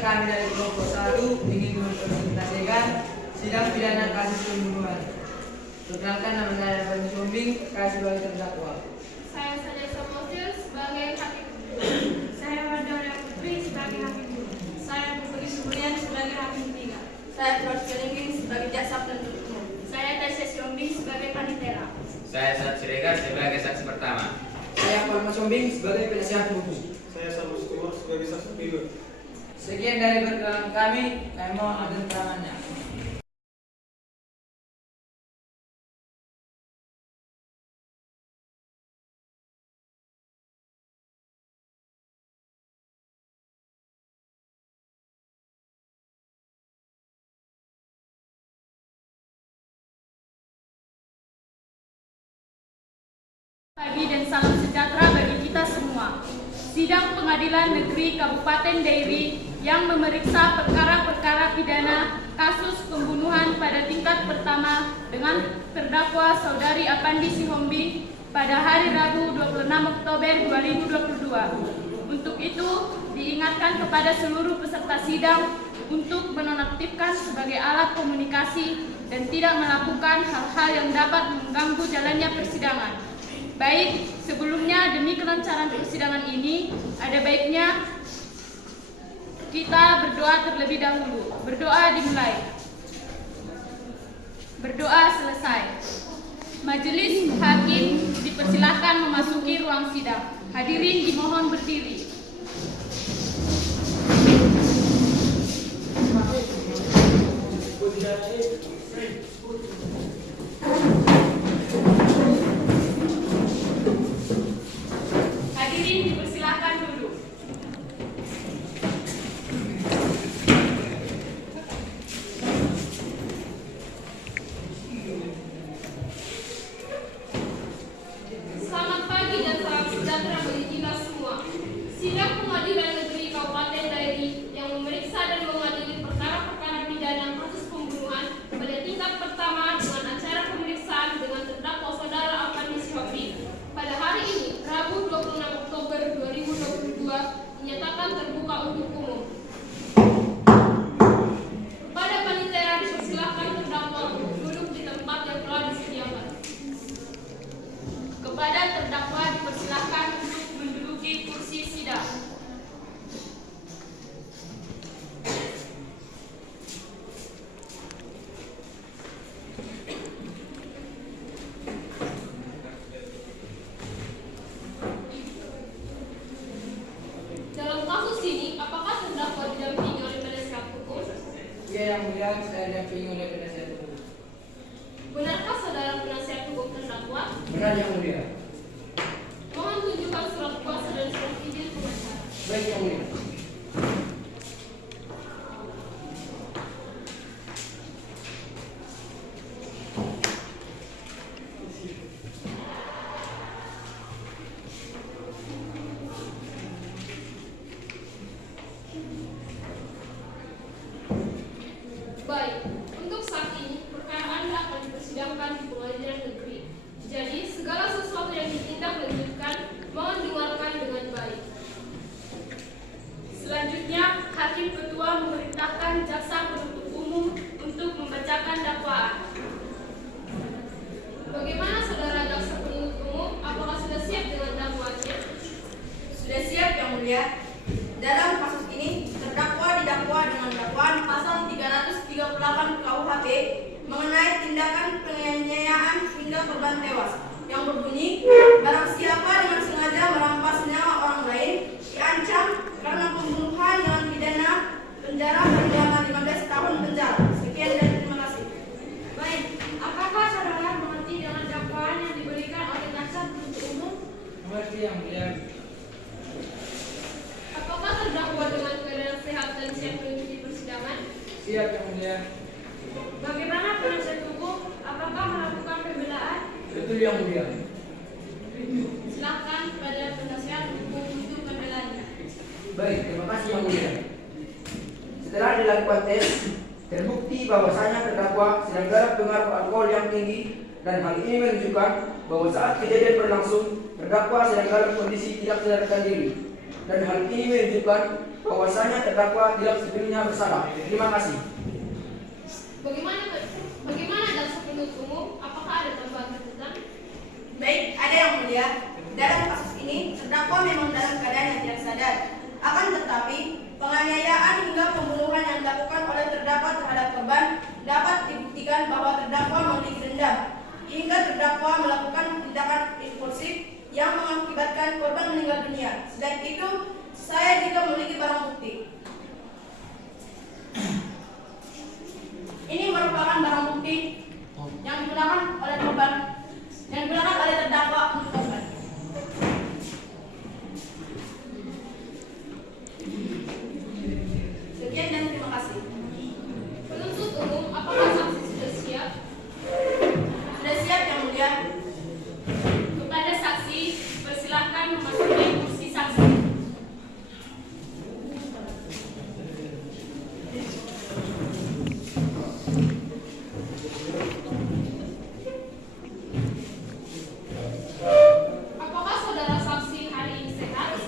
kami dari kelompok 1 ingin mempresentasikan sidang pidana kasus pembunuhan. Perkenalkan, nama saya Bani Sombing, kami sebagai terdakwa. Saya Sadesa Mosil sebagai hakim. Saya Wardana Putri sebagai hakim 2. Saya Putri Subrian sebagai hakim 3. Saya Florence Kelingking sebagai jaksa penuntut umum. Saya Tasya Sombing sebagai panitera. Saya Sat Siregar sebagai saksi pertama. Saya Palma Sombing sebagai penasihat hukum. Saya Salus Tumor sebagai saksi kedua. Sekian dari perkenalan kami mohon agen keterangannya. Pagi dan salam sejahtera bagi kita semua. Sidang Pengadilan Negeri Kabupaten Dairi yang memeriksa perkara-perkara pidana kasus pembunuhan pada tingkat pertama dengan terdakwa Saudari Apandi Sihombing pada hari Rabu 26 Oktober 2022. Untuk itu, diingatkan kepada seluruh peserta sidang untuk menonaktifkan sebagai alat komunikasi dan tidak melakukan hal-hal yang dapat mengganggu jalannya persidangan. Baik, sebelumnya demi kelancaran persidangan ini, ada baiknya kita berdoa terlebih dahulu. Berdoa dimulai. Berdoa selesai. Majelis hakim dipersilakan memasuki ruang sidang. Hadirin dimohon berdiri. Hadirin dipersilakan duduk. Selamat pagi dan salam sejahtera bagi kita semua. Sidang Pengadilan Negeri Kabupaten Dairi yang memeriksa dan mengadili perkara-perkara pidana kasus pembunuhan pada tingkat pertama dengan acara pemeriksaan dengan terdakwa Saudara Apandi Sihombing pada hari ini, Rabu 26 Oktober 2022, dinyatakan terbuka untuk umum. Kepada panitera dipersilakan terdakwa untuk duduk di tempat yang telah disediakan. Kepada terdakwa dipersilakan untuk menduduki kursi sidang. Dalam kasus ini, apakah terdakwa didampingi oleh penasihat hukum? Ya, yang mulia, saya didampingi oleh penasihat hukum. Benarkah saudara penasihat hukum terdakwa? Benar, yang mulia. Mohon tunjukkan surat kuasa dan surat izin pengacara. Baik, yang mulia. Baik, untuk saat ini perkara Anda akan dipersidangkan di Pengadilan Negeri. Jadi, segala sesuatu yang ditindaklanjutkan mohon dengarkan dengan baik. Selanjutnya, Hakim Ketua memerintahkan jaksa penuntut umum untuk membacakan dakwaan. Bagaimana saudara jaksa penuntut umum? Apakah sudah siap dengan dakwaannya? Sudah siap, Yang Mulia. Dalam kasus ini, terdakwa didakwa dengan dakwaan pasal 338 KUHP mengenai tindakan penganiayaan hingga korban tewas yang berbunyi, barang siapa dengan sengaja merampas nyawa orang lain diancam karena pembunuhan dengan pidana penjara paling lama 15 tahun penjara. Sekian dan terima kasih. Baik, apakah saudara mengerti dengan dakwaan yang diberikan oleh jaksa penuntut umum? Mengerti, yang mulia. Apakah terdakwa dengan keadaan sehat dan siap mengikuti persidangan? Siap, yang mulia. Bagaimana penasihat hukum? Apakah melakukan pembelaan? Betul, yang mulia. Silakan pada penasihat hukum untuk pembelaannya. Baik, terima kasih, yang mulia. Setelah dilakukan tes, terbukti bahwasanya terdakwa sedang dalam pengaruh alkohol yang tinggi dan hal ini menunjukkan bahwa saat kejadian berlangsung, terdakwa sedang dalam kondisi tidak sadarkan diri. dan hal ini menunjukkan bahwasanya terdakwa tidak sepenuhnya bersalah. Terima kasih. Bagaimana jaksa penuntut umum? Apakah ada tambahan catatan? Baik, ada yang mulia. Dalam kasus ini, terdakwa memang dalam keadaan yang tidak sadar. Akan tetapi, penganiayaan hingga pembunuhan yang dilakukan oleh terdakwa terhadap korban dapat dibuktikan bahwa terdakwa memiliki dendam, hingga terdakwa melakukan tindakan impulsif yang mengakibatkan korban meninggal dunia. Selain itu, saya juga memiliki barang bukti. Ini merupakan barang bukti yang digunakan oleh korban, yang digunakan oleh terdakwa untuk korban. Sekian dan terima kasih. Penuntut umum, apakah saksi sudah siap? Sudah siap yang mulia. Kepada saksi, persilahkan memasuki kursi saksi. Apakah saudara saksi hari ini sehat?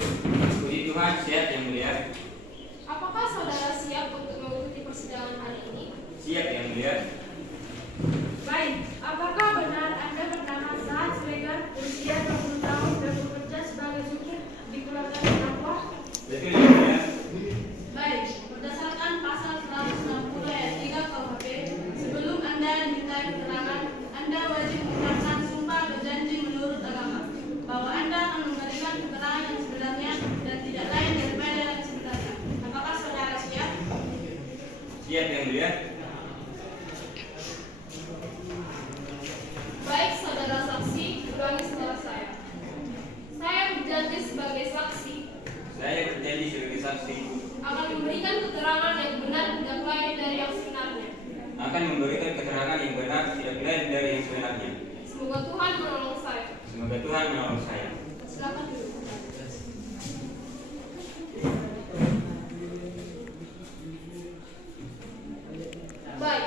Puji Tuhan, siap yang mulia. Apakah saudara siap untuk mengikuti persidangan hari ini? Siap yang mulia. Baik, apakah benar Anda bernama Saad Siregar, berusia 20 tahun dan bekerja sebagai supir di keluarga terdakwa? Betul yang mulia. Baik, berdasarkan pasal 160 ayat 3 KUHP, sebelum Anda dimintai keterangan, Anda wajib mengucapkan sumpah berjanji menurut agama bahwa Anda akan memberikan keterangan yang sebenarnya dan tidak lain daripada yang sebenarnya. Apakah saudara siap? Siap yang mulia. Baik, saudara saksi, ulangi setelah saya. Saya berjanji sebagai saksi Saya berjanji sebagai saksi akan memberikan keterangan yang benar tidak lain dari yang sebenarnya. akan memberikan keterangan yang benar tidak lain dari yang sebenarnya. Semoga Tuhan menolong saya. Semoga Tuhan menolong saya. Silakan duduk. Baik,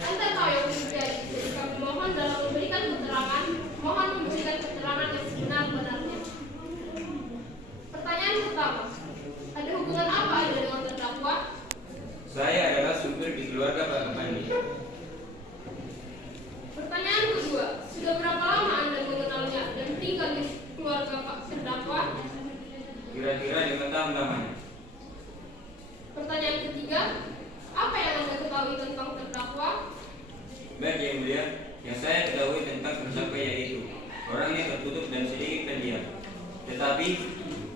Anda tahu yang terjadi. Jadi kami mohon dalam memberikan keterangan, mohon memberikan keterangan yang sebenar-benarnya. Pertanyaan pertama, ada hubungan apa Anda dengan terdakwa? Saya adalah supir di keluarga Pak Kepandi. Pertanyaan kedua, sudah berapa lama Anda mengenalnya dan tinggal di keluarga Pak terdakwa? Kira-kira 5 tahun lamanya. Pertanyaan ketiga, apa yang Anda ketahui tentang terdakwa? Baik yang mulia, yang saya ketahui tentang terdakwa yaitu orangnya tertutup dan sedikit pendiam. Tetapi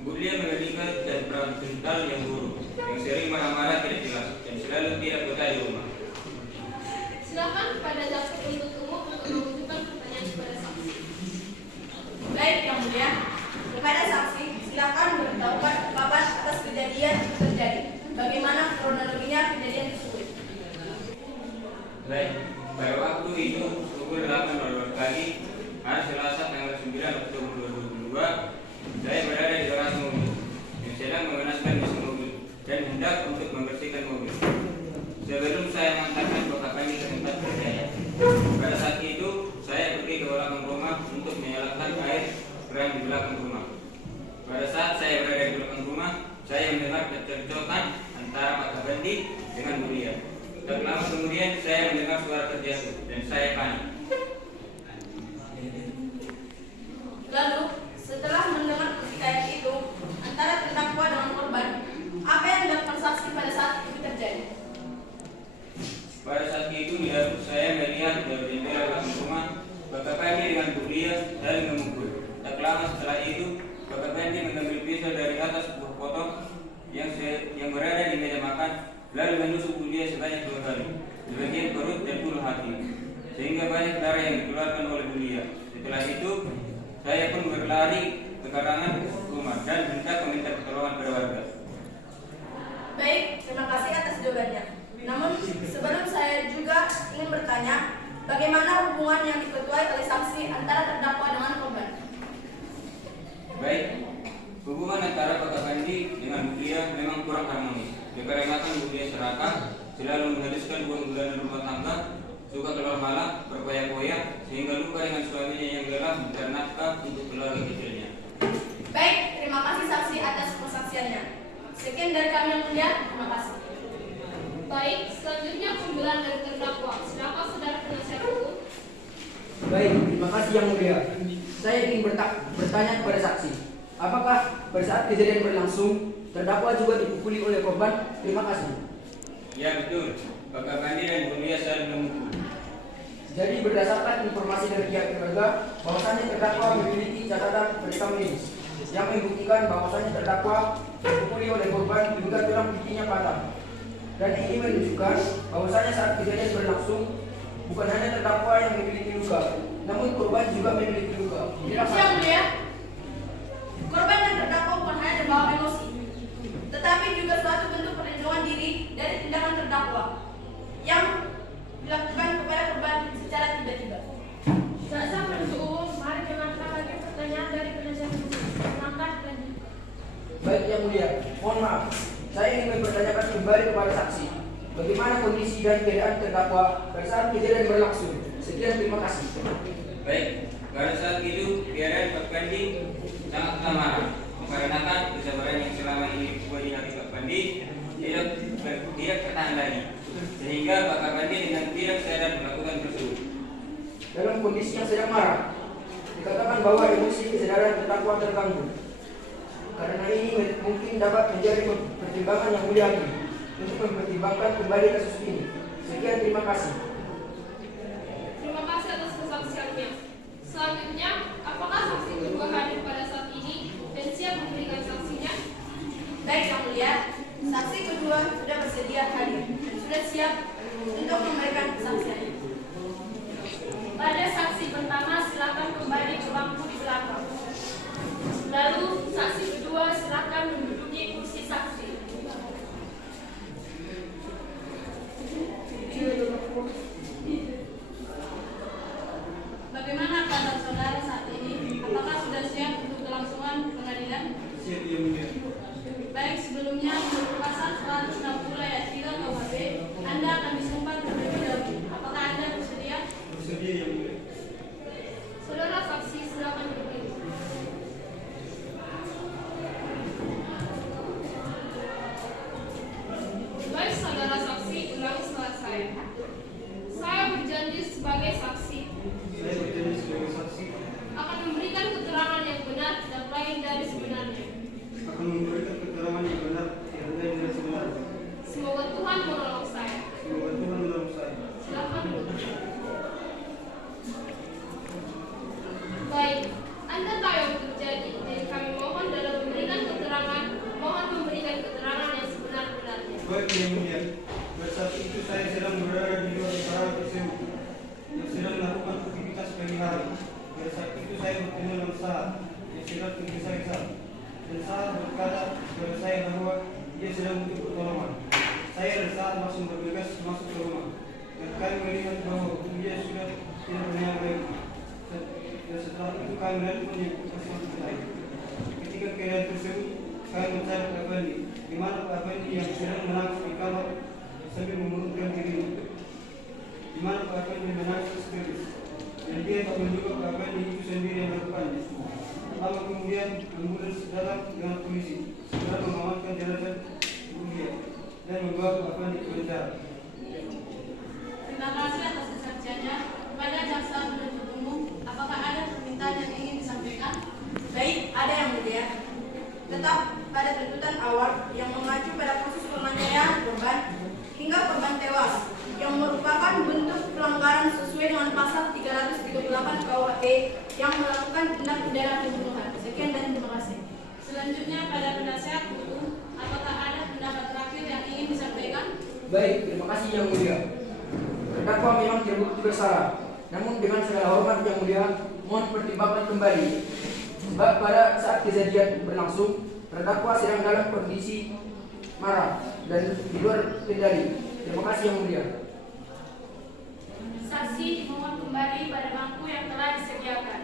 beliau memiliki dan peran mental yang buruk, yang sering marah-marah tidak jelas dan selalu tidak betah di rumah. Silakan kepada jaksa penuntut umum untuk mengajukan pertanyaan kepada saksi. Baik yang mulia. Kepada saksi, silakan memberitahukan kapan atas kejadian itu terjadi. Bagaimana kronologinya kejadian tersebut? Baik, pada waktu itu pukul 8.00 pagi hari Selasa tanggal 9 Oktober 2022, saya berada di garasi mobil yang sedang memanaskan mesin mobil dan hendak untuk membersihkan mobil. Sebelum saya mengantarkan Bapak kami ke tempat kerjanya. Pada saat itu, saya pergi ke belakang rumah untuk menyalakan air keran di belakang rumah. Pada saat saya berada di belakang rumah, saya mendengar kecekcokan antara Pak Kepandi dengan Bulia. Tak lama kemudian, saya mendengar suara terjatuh dan saya panik. Lalu, setelah mendengar pertikaian itu antara terdakwa dengan korban, apa yang dilakukan saksi pada saat itu terjadi? Pada saat itu, saya melihat dari jendela belakang rumah Pak Kepandi dengan Bulia saling memukul. Tak lama setelah itu, Pak Kepandi mengambil pisau dari atas sebuah potong yang berada di meja makan, lalu menusuk Bulia sebanyak 2 kali di bagian perut dan ulu hati, sehingga banyak darah yang dikeluarkan oleh Bulia. Setelah itu, saya pun berlari ke karangan rumah dan hendak meminta pertolongan pada warga. Baik, terima kasih atas jawabannya. Namun, sebelum saya juga ingin bertanya, bagaimana hubungan yang diketuai oleh saksi antara terdakwa dengan korban? Baik, hubungan antara Pak Kepandi dengan Bulia memang kurang harmonis. Dikarenakan Bulia serakah, selalu menghabiskan bulan-bulanan rumah tangga, suka keluar malam, berpoya-poya, sehingga lupa dengan suaminya yang gelap dan nafkah untuk keluarga kecilnya. Baik, terima kasih saksi atas kesaksian Sekian dari kami yang mulia, terima kasih. Baik, selanjutnya pembelaan dari terdakwa. Silakan saudara penasihat hukum. Baik, terima kasih yang mulia. Saya ingin bertanya kepada saksi. Apakah pada saat kejadian berlangsung, terdakwa juga dipukuli oleh korban? Terima kasih. Ya betul, Bapak Pandi dan Bu Lia saling memukul. Jadi berdasarkan informasi dari pihak keluarga, bahwasannya terdakwa memiliki catatan perekam medis yang membuktikan bahwasannya terdakwa dipukuli oleh korban hingga tulang pipinya patah. Dan ini menunjukkan bahwasannya saat kejadian berlangsung, bukan hanya terdakwa yang memiliki luka, namun korban juga memiliki luka. Terima Yang kasih. mulia, korban dan terdakwa bukan hanya terbawa emosi, tetapi juga suatu bentuk perlindungan diri dari tindakan terdakwa yang dilakukan kepada korban secara tiba-tiba. Jaksa penuntut umum, mari dengarkan lagi pertanyaan dari penasihat hukum. Silakan lanjut. Baik yang mulia, mohon maaf, saya ingin mempertanyakan kembali kepada saksi. Bagaimana kondisi dan keadaan terdakwa pada saat kejadian berlangsung? Sekian, terima kasih. Baik, pada saat itu keadaan Pak Pandi sangat marah dikarenakan kesabaran yang selama ini dipunyai Pak Pandi tidak tertahan lagi, sehingga Pak Pandi dengan tidak sadar melakukan tersebut. Dalam kondisi yang sedang marah, dikatakan bahwa emosi kesadaran terdakwa terganggu. Karena ini mungkin dapat menjadi pertimbangan yang mulia lagi untuk mempertimbangkan kembali kasus ini. Sekian, terima kasih. Terima kasih atas kesaksiannya. Selanjutnya, apakah saksi kedua hadir pada saat ini dan siap memberikan saksinya? Baik yang mulia, saksi kedua sudah bersedia hadir dan sudah siap untuk memberikan kesaksiannya. Pada saksi pertama, silakan kembali ke bangku di belakang. Lalu, saksi kedua silakan menduduki kursi saksi. Bagaimana keadaan saudara saat ini? Apakah sudah siap untuk kelangsungan pengadilan? Siap yang mulia. Baik, sebelumnya menurut pasal 160 ayat 3 KUHP, Anda akan disumpah terlebih dahulu. Apakah Anda bersedia? Bersedia yang mulia. Saudara saksi silakan berdiri. Baik, saudara saksi, ulangi setelah saya. Saya berjanji sebagai saksi Saya berjanji sebagai saksi akan memberikan keterangan yang benar dan lain dari sebenarnya. akan memberikan keterangan yang benar yang lain dan sebenar. Semoga Tuhan menolong saya. Semoga Tuhan menolong saya. Silakan duduk. Baik, Anda tahu yang terjadi, jadi kami mohon dalam memberikan keterangan, mohon memberikan keterangan yang sebenar-benarnya. Baik yang mulia. Pada saat itu saya sedang berada di luar utara PCU yang sedang melakukan aktivitas pagi hari. Pada saat itu saya bertemu dengan Sahar yang sedang pergi saya dan Sahar berkata kepada saya bahwa dia sedang butuh pertolongan. Saya dan Sahar langsung bergegas masuk ke rumah dan kami melihat bahwa dia sudah tidak bernyawa lagi. Dan setelah itu kami melihat menyebut masuk ke saya. Ketika keadaan tersebut, kami mencari Pak Bandi, di mana Pak Bandi yang sedang menangis di kamar sambil memurutkan diri. Di mana Pak Bandi menangis histeris, dan dia tak menduga Pak Bandi itu sendiri yang melakukannya. Lama kemudian ambulans datang dengan polisi, segera mengamankan jenazah Bulia dan membawa Pak Bandi ke penjara. Terima kasih atas kesaksiannya. Kepada jaksa penuntut umum, apakah ada permintaan yang ingin disampaikan? Baik, ada yang mulia. Tetap pada tuntutan awal yang mengacu pada kasus penganiayaan korban hingga korban tewas yang merupakan bentuk pelanggaran sesuai dengan pasal 338 KUHP yang melakukan tindak pidana pembunuhan. Sekian dan terima kasih. Selanjutnya pada penasihat hukum, apakah ada pendapat terakhir yang ingin disampaikan? Baik, terima kasih yang mulia. Terdakwa memang terbukti bersalah, namun dengan segala hormat yang mulia, mohon pertimbangkan kembali. Sebab pada saat kejadian berlangsung, terdakwa sedang dalam kondisi marah dan di luar kendali. Terima kasih yang mulia. Saksi dimohon kembali pada bangku yang telah disediakan.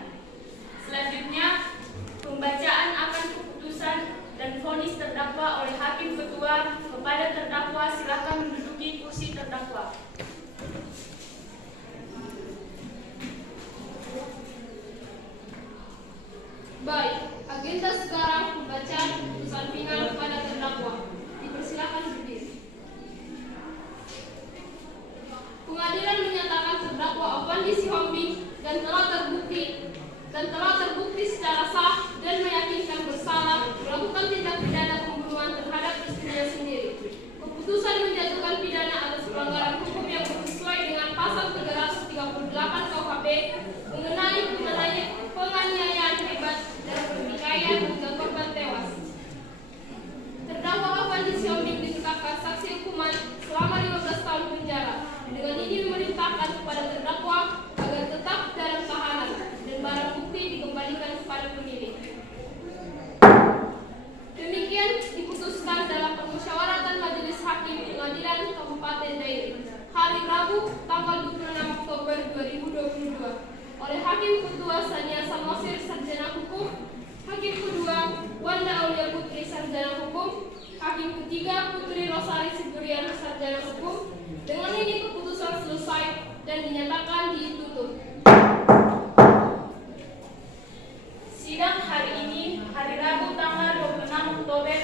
Selanjutnya, pembacaan akan keputusan dan vonis terdakwa oleh Hakim Ketua. Kepada terdakwa, silakan menduduki kursi terdakwa. Baik, agenda sekarang pembacaan keputusan final kepada terdakwa. penganiayaan hingga korban tewas. Terdakwa Afandi Siombing ditetapkan saksi hukuman selama 15 tahun penjara. Dengan ini memerintahkan kepada terdakwa agar tetap dalam tahanan dan barang bukti dikembalikan kepada pemilik. Demikian diputuskan dalam permusyawaratan Majelis Hakim Pengadilan Kabupaten Dairi hari Rabu tanggal 26 Oktober 2022 oleh Hakim Ketua Sania Samosir Sarjana Hukum, Hakim Kedua Wanda Aulia Putri Sarjana Hukum, Hakim Ketiga Putri Rosari Siburian Sarjana Hukum. Dengan ini keputusan selesai dan dinyatakan ditutup. Sidang hari ini, hari Rabu tanggal 26 Oktober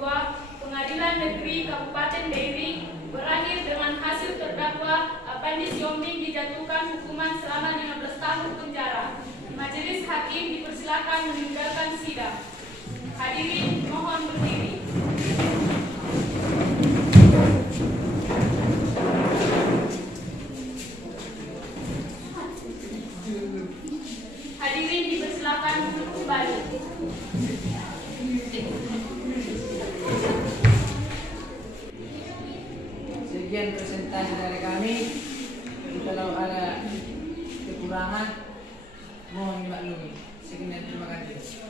2022, Pengadilan Negeri Kabupaten Dairi berakhir dengan hasil terdakwa Afandi Siombing dijatuhkan hukuman selama 15 tahun penjara. Majelis Hakim dipersilakan meninggalkan sidang. Hadirin mohon berdiri. Hadirin dipersilakan duduk kembali. Sekian presentasi dari kami. Kalau ada kekurangan mohon dimaklumi. Sekian, terima kasih.